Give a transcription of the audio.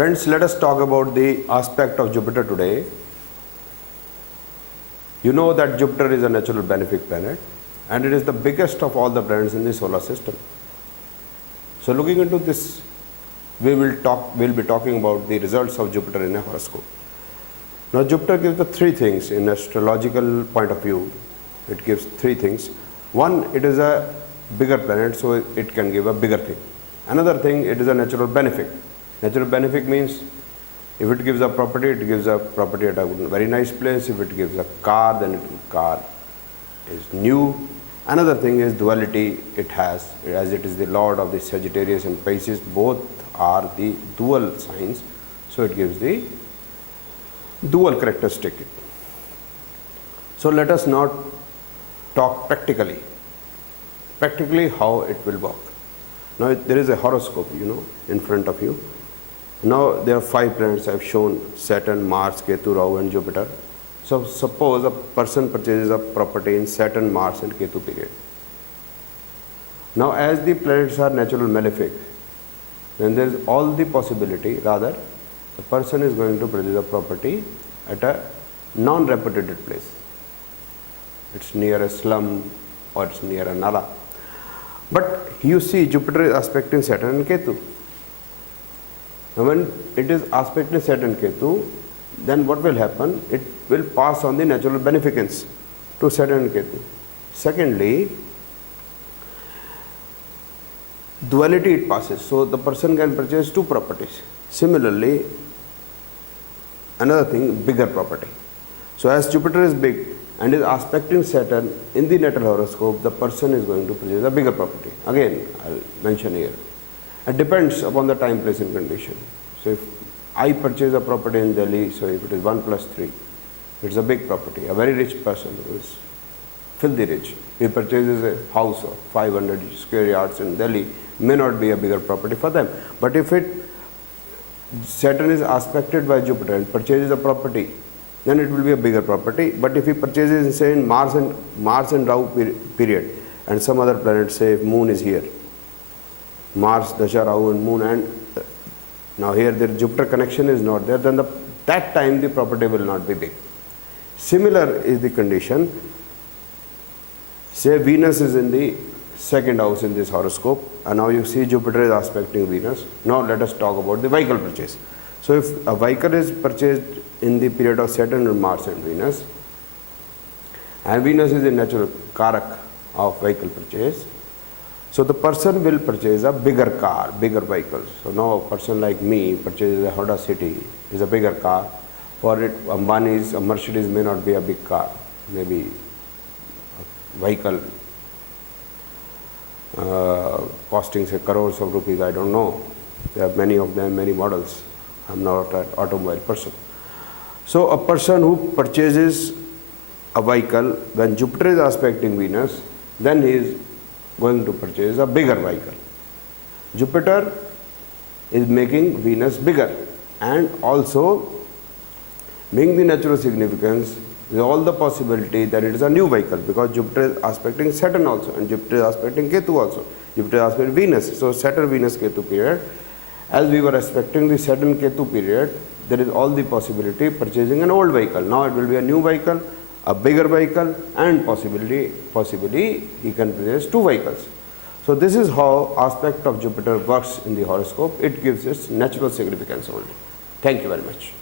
Friends, let us talk about the aspect of Jupiter today. You know that Jupiter is a natural benefic planet and it is the biggest of all the planets in the solar system. So looking into this, we'll be talking about the results of Jupiter in a horoscope. Now Jupiter gives the three things in astrological point of view. It gives three things. One, it is a bigger planet, so it can give a bigger thing. Another thing, it is a natural benefic. Natural benefic means if it gives a property, it gives a property at a very nice place. If it gives a car, then the car is new. Another thing is duality it has, as it is the lord of the Sagittarius and Pisces, both are the dual signs, so it gives the dual characteristic. So let us not talk practically how it will work. Now there is a horoscope, in front of you. Now there are 5 planets I have shown: Saturn, Mars, Ketu, Rahu and Jupiter. So suppose a person purchases a property in Saturn, Mars and Ketu period. Now as the planets are natural malefic, then there is all the possibility, rather the person is going to purchase a property at a non-reputed place. It's near a slum or it's near a nala. But you see Jupiter is aspecting Saturn and Ketu. Now when it is aspecting Saturn and Ketu, then what will happen? It will pass on the natural beneficence to Saturn and Ketu. Secondly, duality it passes, so the person can purchase 2 properties. Similarly, another thing, bigger property. So as Jupiter is big and is aspecting Saturn in the natal horoscope, the person is going to purchase a bigger property. Again, I'll mention here. It depends upon the time, place and condition. So if I purchase a property in Delhi, so if it is 1 plus 3, it's a big property. A very rich person who is filthy rich, he purchases a house of 500 square yards in Delhi, may not be a bigger property for them. But if Saturn is aspected by Jupiter and purchases a property, then it will be a bigger property. But if he purchases, say, in Mars and Rahu period, and some other planet, say if Moon is here, Mars, Dasha, Rahu and Moon, and now here the Jupiter connection is not there, then that time the property will not be big. Similar is the condition. Say Venus is in the 2nd house in this horoscope, and now you see Jupiter is aspecting Venus. Now let us talk about the vehicle purchase. So if a vehicle is purchased in the period of Saturn and Mars and Venus is a natural karak of vehicle purchase, so the person will purchase a bigger car, bigger vehicle. So now a person like me purchases a Honda City, is a bigger car. For it, a Mercedes may not be a big car, maybe a vehicle costing say crores of rupees, I don't know. There are many of them, many models. I'm not an automobile person. So a person who purchases a vehicle when Jupiter is aspecting Venus, then he is going to purchase a bigger vehicle. Jupiter is making Venus bigger, and also being the natural significance, there is all the possibility that it is a new vehicle, because Jupiter is aspecting Saturn also, and Jupiter is aspecting Ketu also. Jupiter is aspecting Venus. So Saturn, Venus, Ketu period, as we were expecting the Saturn Ketu period, there is all the possibility purchasing an old vehicle. Now it will be a new vehicle, a bigger vehicle, and possibly he can purchase 2 vehicles. So this is how aspect of Jupiter works in the horoscope. It gives its natural significance only. Thank you very much.